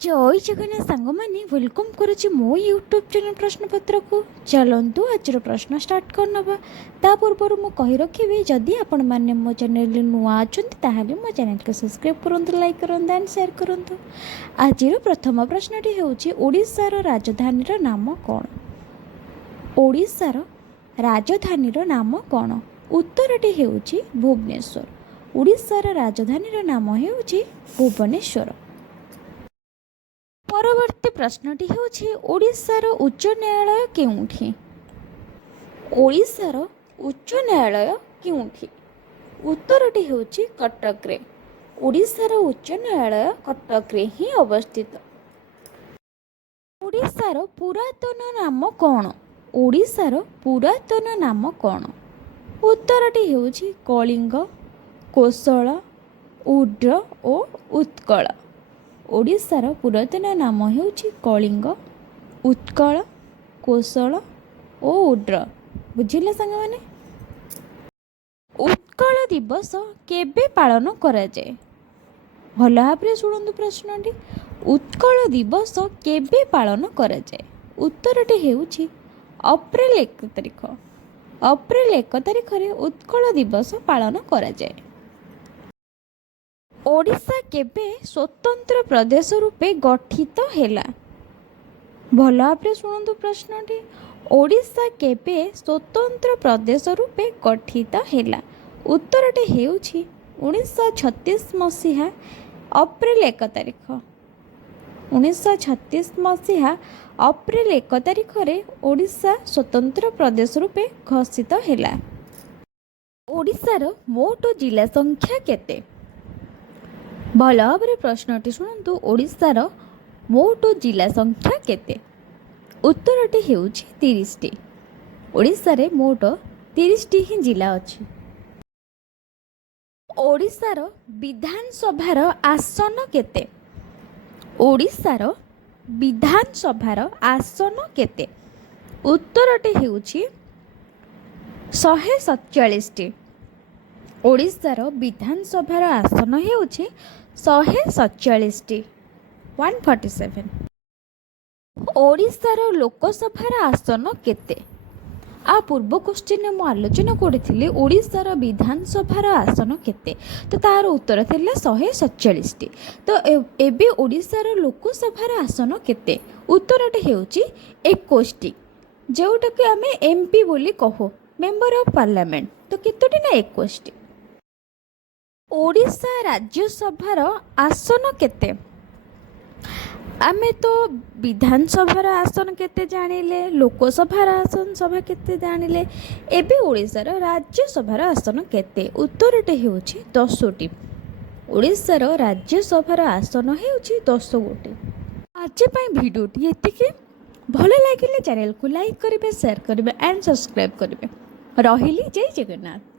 जय जगन्नाथ सांग मैंने वेलकम करुच्ची मो यूट्यूब चैनल प्रश्नपत्र को चलतु आज प्रश्न स्टार्ट करनवा ता पूर्व मु कहि रखिबि जदि आपण माने मो चैनल नुआ अछंती ताहाले मो चैनल को सब्सक्राइब करंतु लाइक करंतु एंड शेयर करंतु। आज प्रथम प्रश्नटी हेउची ओडिशार राजधानीर नाम कोन? ओडिशार राजधानीर नाम कोन? उत्तरटी हेउची भुवनेश्वर। ओडिशार राजधानीर नाम हेउची भुवनेश्वर। परवर्ती प्रश्नटी हेउछि ओडिशार उच्च न्यायालय केउठी? ओडिशार उच्च न्यायालय केउठी? उत्तरटी हेउछि कटक रे। ओडिशार उच्च न्यायालय कटक रे ही अवस्थित। ओडिशार पुरातन नाम कोन? ओडिशार पुरातन नाम कोन? उत्तरटी हेउछि कलिंग, कोसल, उड्र ओ उत्कल। ओडिशार पुरातन नाम हेउछि कलिंग, उत्कल, कोसल ओ उड्र। बुझिले सांग माने? उत्कल दिवस केबे पालन करा जाए? भल भाव शुणु प्रश्नटी। उत्कल दिवस केबे पालन करा जाए? उत्तरटी हेउछि अप्रैल 1 तारिख। अप्रैल 1 तारिख रे उत्कल दिवस पालन करा जाए। ओडिशा केबे स्वतंत्र प्रदेश रूपे गठित हेला? भल भाव शुणु प्रश्नटी। ओडिशा केबे स्वतंत्र प्रदेश रूपे गठित हेला? उत्तरटी हेउछि 1936 मसीहा अप्रैल 1 तारिख। 1936 मसीहा अप्रैल 1 तारिख रे ओडिशा स्वतंत्र प्रदेश रूपे घोषित हेला। ओडिशार मोट जिला संख्या केते? भल भाव प्रश्नटी शुणु। ओडिशार मोट जिला संख्या केते? उत्तरटी हेउछि 30 टी। ओडिशार मोट 30 टी ही जिला अछि। ओडिशार विधानसभार आसन केते? ओडिशार विधानसभार आसन केते? उत्तरटी हेउछि 147 टी। ओडिशार विधानसभार आसन हेउछि 147 टी 147। ओडिशार लोकसभार आसन केते? आ पूर्व क्वेश्चन मु आलोचना करी ओडिशार विधानसभार आसन केते, तो तार उत्तर थिला 147 टी। तो एबे ओडिशार लोकसभार आसन केते? उत्तरटी हेउछि 21 टी, जोटा कि आमे एमपी बोली कहू, मेंबर ऑफ पार्लियामेंट। तो केतोटी ना 21 टी। ओडिशा राज्यसभार आसन केते? आमे तो विधानसभार आसन केते जानिले, लोकसभार आसन सभा केते जानिले, एबे ओडिशार राज्यसभार आसन केते? उत्तरटी हेउछि 10 टी। ओडिशार राज्यसभार आसन हेउछि 10 गोटी। आज पई भिडियोटी एतिके। भल लागिले चैनल को लाइक करिवे, शेयर करिवे एंड सब्सक्राइब करिवे। रहिली जय जगन्नाथ।